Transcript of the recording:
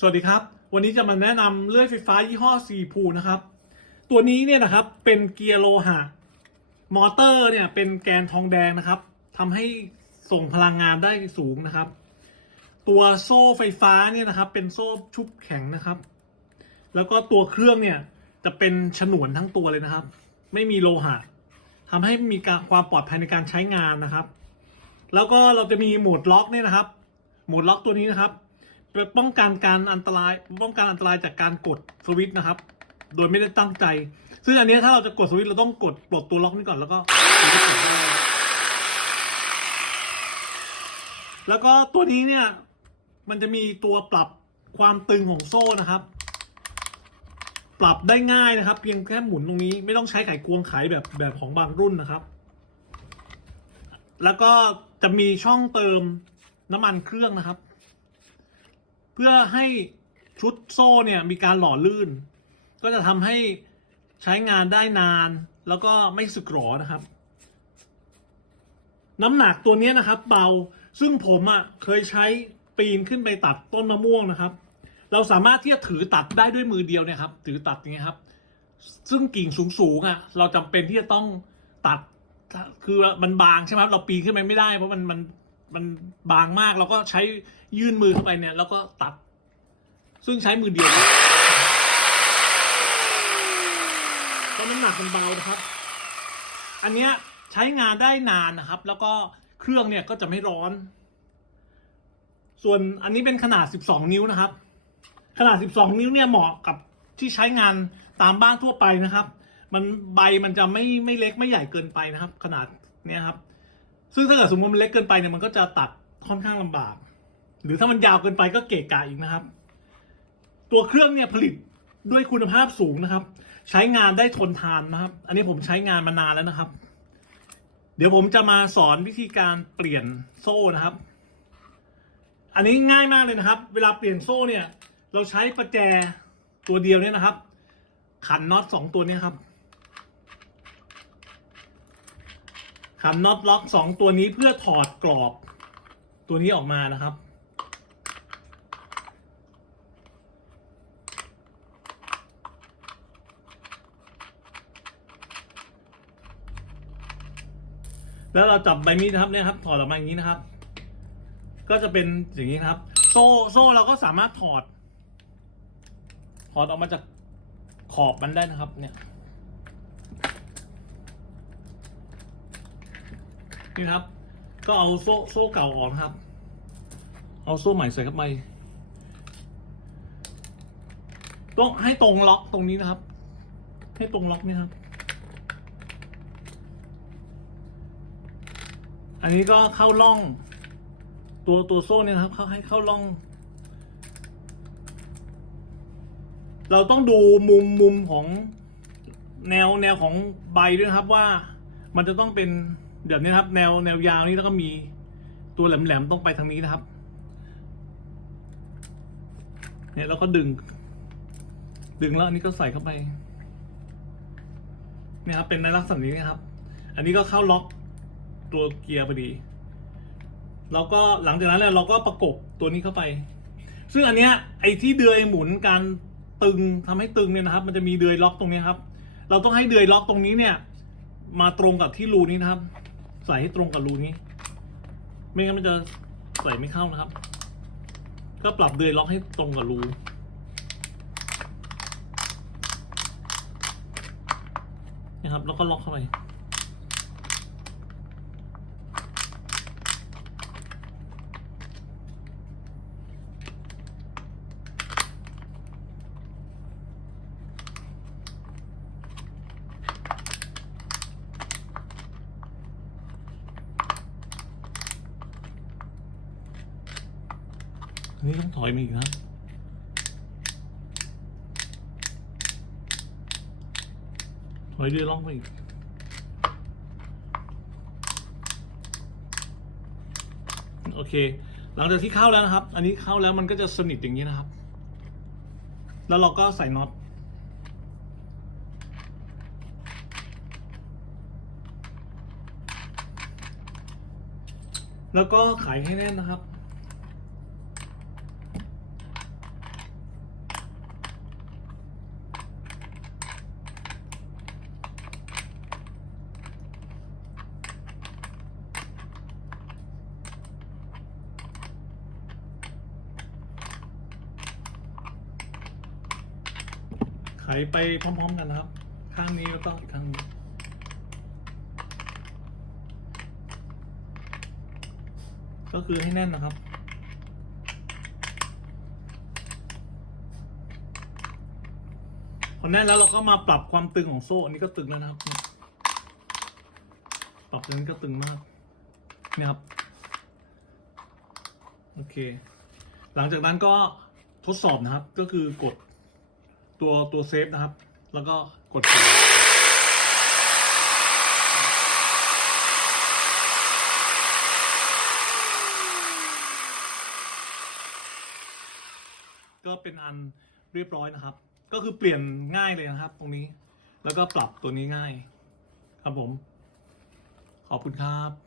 สวัสดีครับ วันนี้จะมาแนะนำเลื่อยไฟฟ้ายี่ห้อซีพูนะครับ ตัวนี้เนี่ยนะครับเป็นเกียร์โลหะ มอเตอร์เนี่ยเป็นแกนทองแดงนะครับทำให้ส่งพลังงานได้สูงนะครับ ตัวโซ่ไฟฟ้าเนี่ยนะครับ เป็นโซ่ชุบแข็งนะครับ แล้วก็ตัวเครื่องเนี่ยจะเป็นฉนวนทั้งตัวเลยนะครับ ไม่มีโลหะทำให้มีการความปลอดภัยในการใช้งานนะครับ แล้วก็เราจะมีโหมดล็อกเนี่ยนะครับ โหมดล็อกตัวนี้นะครับ ป้องกันการอันตราย ป้องกันอันตรายจากการกดสวิตช์นะครับ โดยไม่ได้ตั้งใจ ซึ่งอันนี้ถ้าเราจะกดสวิตช์เราต้องกดปลดตัวล็อกนี้ก่อนแล้วก็แล้วก็ตัวนี้เนี่ย มันจะมีตัวปรับความตึงของโซ่นะครับ ปรับได้ง่ายนะครับ เพียงแค่หมุนตรงนี้ ไม่ต้องใช้ไขควงไขแบบแบบของบางรุ่นนะครับ แล้วก็จะมีช่องเติมน้ำมันเครื่องนะครับ เพื่อให้ชุดโซ่เนี่ยมีการหล่อลื่น ก็จะทำให้ใช้งานได้นาน แล้วก็ไม่สึกหรอนะครับ น้ำหนักตัวนี้นะครับ เบาซึ่งผมอะ่ะเคยใช้ปีนขึ้นไปตัดต้นมะม่วงนะครับ เราสามารถที่จะถือตัดได้ด้วยมือเดียวเนี่ยครับ ถือตัดอย่างเงี้ยครับ ซึ่งกิ่งสูงๆอะ่ะ เราจำเป็นที่จะต้องตัด คือมันบางใช่ไหมครับเราปีนขึ้นไปไม่ได้เพราะมันมัน มันบางมากเราก็ใช้ยื่นมือเข้าไปเนี่ย แล้วก็ตัด ซึ่งใช้มือเดียวเพราะน้ำหนักมันเบานะครับ อันเนี้ยใช้งานได้นานนะครับ แล้วก็เครื่องเนี่ยก็จะไม่ร้อน ส่วนอันนี้เป็นขนาด 12 นิ้วนะครับ ขนาด 12 นิ้วเนี่ยเหมาะกับที่ใช้งานตามบ้านทั่วไปนะครับ มันใบมันจะไม่ไม่เล็กไม่ใหญ่เกินไปนะครับ ขนาดเนี้ยครับ ซึ่งถ้าเกิดสมมติมันเล็กเกินไปเนี่ยมันก็จะตัดค่อนข้างลำบาก หรือถ้ามันยาวเกินไปก็เกะกะอีกนะครับ ตัวเครื่องเนี่ยผลิตด้วยคุณภาพสูงนะครับ ใช้งานได้ทนทานนะครับ อันนี้ผมใช้งานมานานแล้วนะครับ เดี๋ยวผมจะมาสอนวิธีการเปลี่ยนโซ่นะครับ อันนี้ง่ายมากเลยนะครับ เวลาเปลี่ยนโซ่เนี่ย เราใช้ประแจตัวเดียวเนี่ยนะครับ ขันน็อตสองตัวเนี้ครับ ขันน็อตล็อกสองตัวนี้เพื่อถอดกรอบ ตัวนี้ออกมานะครับ แล้วเราจับใบมีดนะครับเนี่ยครับถอดออกมาอย่างนี้นะครับ ก็จะเป็นอย่างนี้ครับ โซ่โซ่เราก็สามารถถอด ถอดออกมาจากขอบมันได้นะครับเนี่ย นี่ครับ ก็เอาโซ่โซ่เก่าออกนะครับ เอาโซ่ใหม่ใส่เข้าไปต้องให้ตรงล็อกตรงนี้นะครับ ให้ตรงล็อกนี่ครับ อันนี้ก็เข้าล่อง ตัวตัวโซ่เนี่ยครับ เขาให้เข้าล่อง เราต้องดูมุมมุมของแนวแนวของใบด้วยครับว่ามันจะต้องเป็น แบบนี้ครับ แนวแนวยาวนี้แล้วก็มีตัวแหลมๆต้องไปทางนี้นะครับ เนี่ยเราก็ดึง ดึงแล้วอันนี้ก็ใส่เข้าไปเนี่ยครับเป็นในลักษณะนี้นะครับ อันนี้ก็เข้าล็อกตัวเกียร์พอดี แล้วก็หลังจากนั้นเนี่ยเราก็ประกบตัวนี้เข้าไป ซึ่งอันเนี้ยไอ้ที่เดือยหมุนการตึงทำให้ตึงเนี่ยนะครับ มันจะมีเดือยล็อกตรงนี้ครับ เราต้องให้เดือยล็อกตรงนี้เนี่ย มาตรงกับที่รูนี้นะครับ ใส่ให้ตรงกับรูนี้ ไม่งั้นมันจะใส่ไม่เข้านะครับ ก็ปรับเดือยล็อกให้ตรงกับรูนะครับ แล้วก็ล็อกเข้าไป อันนี้ต้องถอยมาอีกนะถอยเรือล่องไปอีกโอเค หลังจากที่เข้าแล้วนะครับ อันนี้เข้าแล้วมันก็จะสนิทอย่างนี้นะครับ แล้วเราก็ใส่น็อตแล้วก็ไขให้แน่นนะครับ ไขไปพร้อม ๆ กันนะครับ ข้างนี้แล้วก็อีกข้างนี้ก็คือให้แน่นนะครับ พอแน่นแล้วเราก็มาปรับความตึงของโซ่ อันนี้ก็ตึงแล้วนะครับ ปรับตรงนี้ก็ตึงมากเนี่ยครับ โอเค หลังจากนั้นก็ทดสอบนะครับ ก็คือกด ตัวตัวเซฟนะครับ แล้วก็กดปุ่มก็เป็นอันเรียบร้อยนะครับ ก็คือเปลี่ยนง่ายเลยนะครับ ตรงนี้ แล้วก็ปรับตัวนี้ง่าย ครับผม ขอบคุณครับ